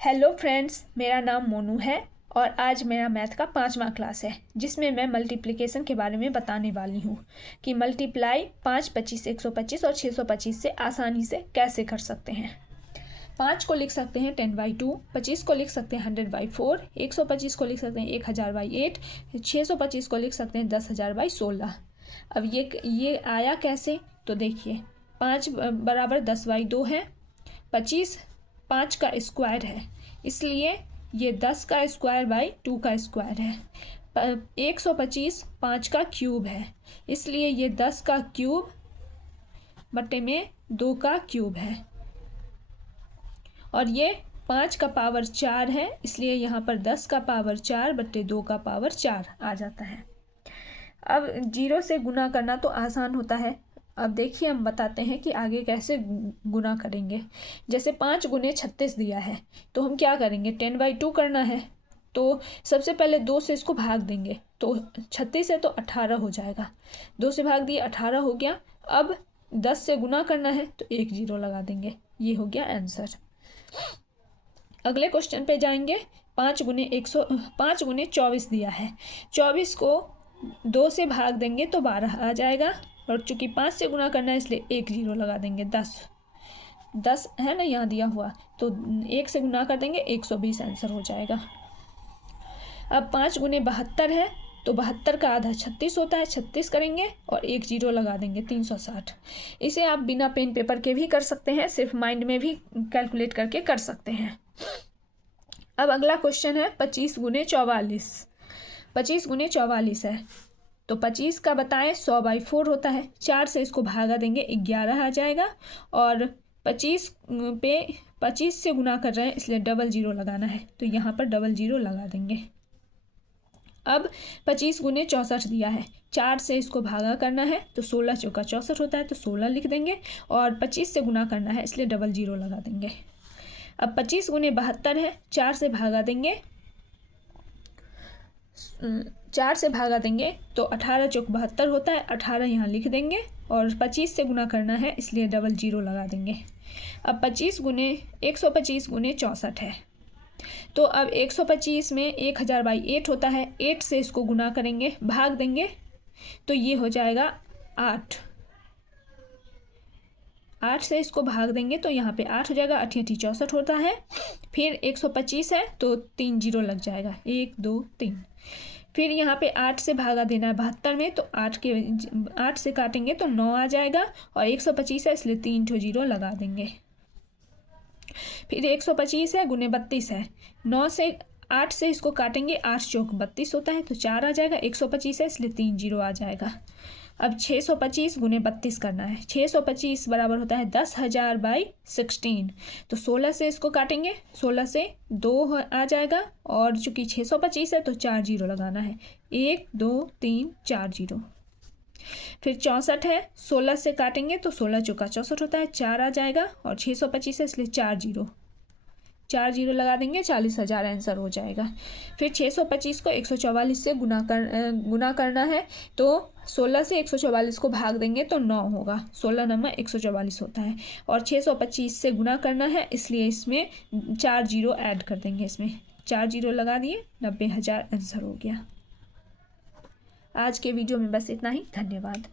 Hello friends, मेरा नाम मोनू है और आज मेरा मैथ का 5वां क्लास है जिसमें मैं मल्टीप्लिकेशन के बारे में बताने वाली हूँ कि मल्टीप्लाई 5, 25, 125 और 625 से आसानी से कैसे कर सकते हैं। 5 को लिख सकते हैं 10/2, 25 को लिख सकते हैं 100/4, 125 को लिख सकते हैं 1000/8, 625 को लिख सकते हैं 10,000/16। अब ये आया कैसे, तो देखिए 5 बराबर 10/2 है, 25 5 का स्क्वायर है, इसलिए ये 10 का स्क्वायर बाई 2 का स्क्वायर है। 125 5 का क्यूब है, इसलिए ये 10 का क्यूब बटे में 2 का क्यूब है। और ये 5 का पावर 4 है, इसलिए यहाँ पर 10 का पावर 4 बटे 2 का पावर 4 आ जाता है। अब 0 से गुना करना तो आसान होता है। अब देखिए हम बताते हैं कि आगे कैसे गुना करेंगे। जैसे 5 गुने 36 दिया है तो हम क्या करेंगे, 10/2 करना है तो सबसे पहले 2 से इसको भाग देंगे तो 36 है तो 18 हो जाएगा। 2 से भाग दिए 18 हो गया। अब 10 से गुना करना है तो 1 0 लगा देंगे, ये हो गया आंसर। अगले क्वेश्चन पे जाएंगे। 5 गुने 24 दिया है, 24 को 2 से भाग देंगे तो 12 आ जाएगा और चूंकि 5 से गुना करना है इसलिए 1 0 लगा देंगे। 10 है ना यहाँ दिया हुआ, तो 1 से गुना कर देंगे 120 आंसर हो जाएगा। अब 5 गुने 72 है तो 72 का आधा 36 होता है, 36 करेंगे और 1 0 लगा देंगे 360। इसे आप बिना पेन पेपर के भी कर सकते हैं, सिर्फ माइंड में भी कैलकुलेट करके कर सकते हैं। अब अगला क्वेश्चन है 25 गुने 44। 25 गुने 44 है तो 25 का बताएं 100/4 होता है, 4 से इसको भागा देंगे 11 आ जाएगा। और 25 से गुना कर रहे हैं इसलिए 00 लगाना है तो यहाँ पर 00 लगा देंगे। अब 25 गुने 64 दिया है, 4 से इसको भागा करना है तो 16 चौका 64 होता है तो 16 लिख देंगे और 25 से गुना करना है इसलिए 00 लगा देंगे। अब 25 गुने 72 है, 4 से भागा देंगे 4 से भागा देंगे तो 18 चौक 72 होता है, 18 यहाँ लिख देंगे और 25 से गुना करना है इसलिए 00 लगा देंगे। अब 125 गुने 64 है तो अब 125 में 1000/8 होता है, 8 से इसको गुना करेंगे भाग देंगे तो ये हो जाएगा 8 से इसको भाग देंगे तो यहाँ पे 8 हो जाएगा, 8 8 64 होता है। फिर 125 है तो 3 0 लग जाएगा, 1 2 3। फिर यहाँ पे 8 से भागा देना है 72 में तो 8 से काटेंगे तो 9 आ जाएगा और 125 है इसलिए 3 0 लगा देंगे। फिर 125 है गुने 32 है, 8 से इसको काटेंगे 8 चौक 32 होता है तो 4 आ जाएगा। 125 है इसलिए 3 0 आ जाएगा। अब 625 गुने 32 करना है, 625 बराबर होता है 10,000/16 तो 16 से इसको काटेंगे, 16 से 2 आ जाएगा और चूंकि 625 है तो 4 0 लगाना है, 1 2 3 4 0। फिर 64 है, 16 से काटेंगे तो 16 चौका 64 होता है, 4 आ जाएगा और 625 है इसलिए 4 0 लगा देंगे, 40,000 आंसर हो जाएगा। फिर 625 को 144 से गुना करना है तो 16 से 144 को भाग देंगे तो 9 होगा, 16 9 144 होता है और 625 से गुना करना है इसलिए इसमें 4 0 ऐड कर देंगे, इसमें 4 0 लगा दिए, 90,000 आंसर हो गया। आज के वीडियो में बस इतना ही, धन्यवाद।